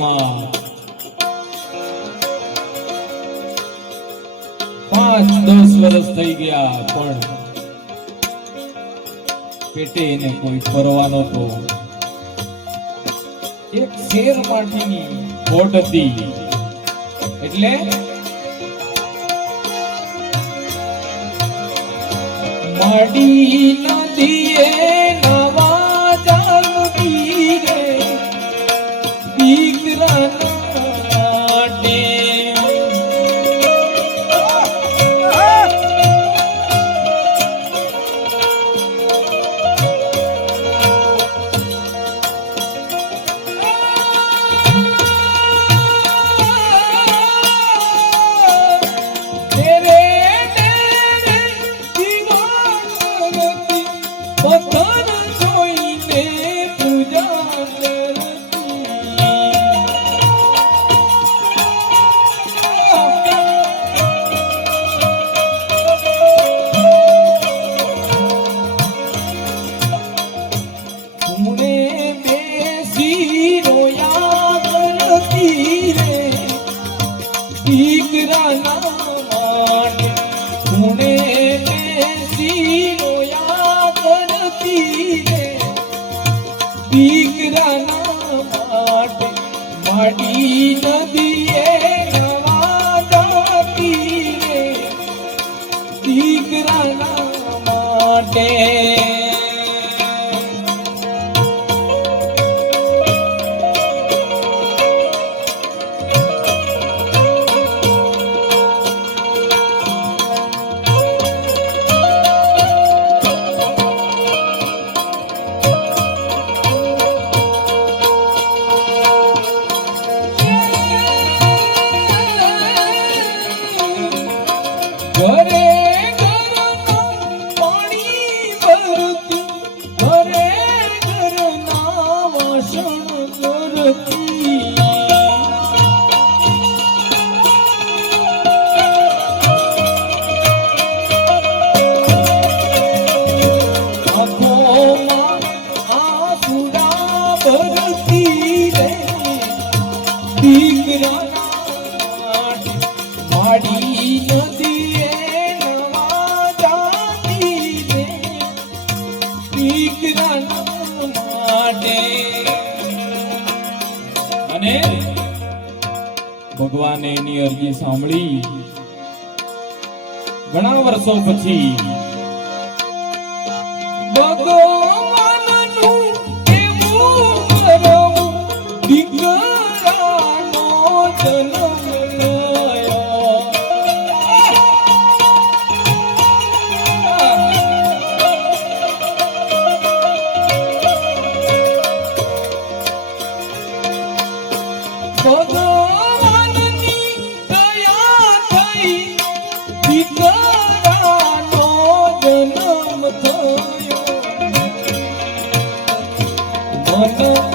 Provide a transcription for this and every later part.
માં પાંચ, દસ વર્ષ થઈ ગયા, પણ પેટે એને કોઈ ફરવાનો તો એક શેર માટીની ખોટ હતી. એટલે માડી નદીએ બેસી રોયા કરતી દીકરાના માટે માડી નદીએ દીકરાના માટે Glória! É ભગવાને એની અરજી સાંભળી. ઘણા વર્ષો પછી ભગવાનનું હરખે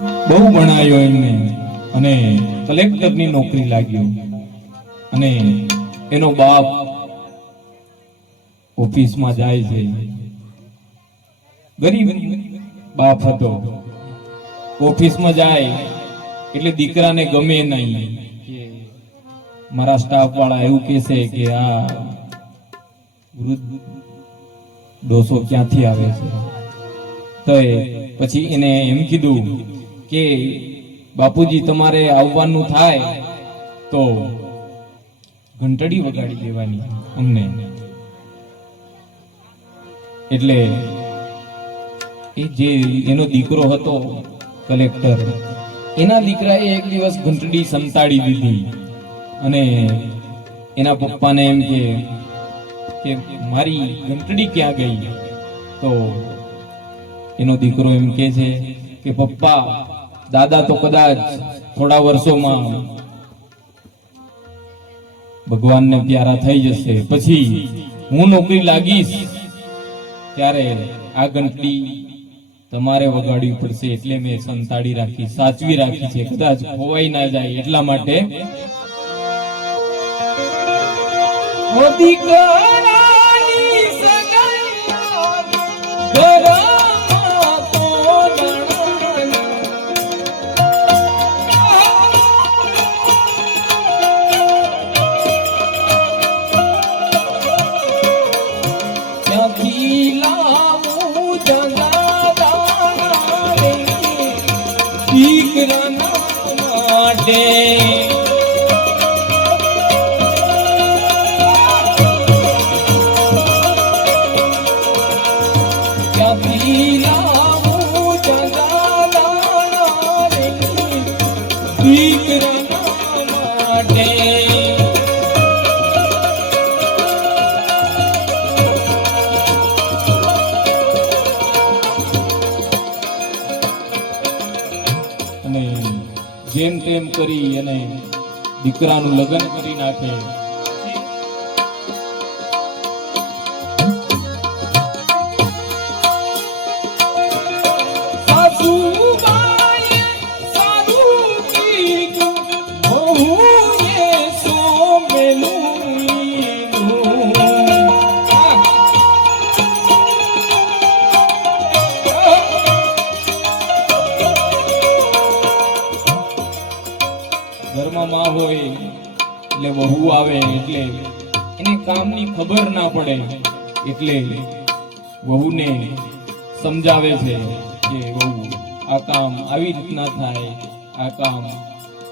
બહુ ભણાયો એમને. અને કલેક્ટરની નોકરી લાગ્યો. અને એનો બાપ ઓફિસમાં જાય છે. ગરીબ બાપ હતો. ઓફિસમાં જાય એટલે દીકરાને ગમે નહીં. મારા સ્ટાફ વાળા એવું કહેશે કે આ વૃદ્ધ ડોસો ક્યાંથી આવે છે? તો પછી એને એમ કીધું કે બાપુજી, તમારે આવવાનું થાય તો ઘંટડી વગાડી દેવાની અમને. એટલે એ જે એનો દીકરો હતો કલેક્ટર, એના દીકરાએ એક દિવસ ઘંટડી સંતાડી દીધી. અને એના પપ્પાને એમ કે કે મારી ઘંટડી ક્યાં ગઈ? તો એનો દીકરો એમ કે છે કે, પપ્પા દાદા તો કદાચ થોડા વર્ષોમાં ભગવાનને પ્યારા થઈ જશે. પછી હું નોકરી લાગીશ, ત્યારે આ ઘંટડી તમારે વગાડવી પડશે એટલે મેં સંતાડી રાખી, સાચવી રાખી છે. કદાચ ખોવાઈ ના જાય એટલા માટે. દીકરાની માટે કરી અને દીકરાનું લગ્ન કરી નાખે. ઘરમાં હોય એટલે વહુ આવે એટલે એને કામની ખબર ના પડે, એટલે વહુને સમજાવે છે કે વહુ, આ કામ આવી રીતના થાય, આ કામ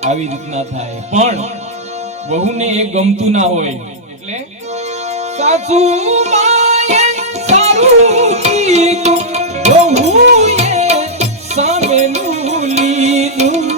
આવી રીતના થાય. પણ વહુને એ ગમતું ના હોય, એટલે સાસુ સારું કીધું, વહુએ લીધું.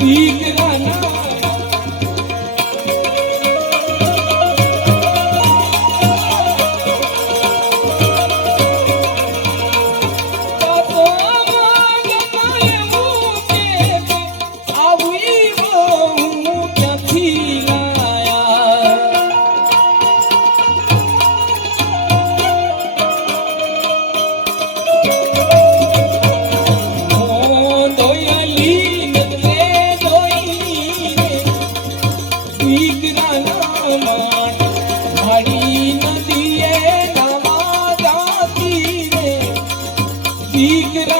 ઈ કરવાના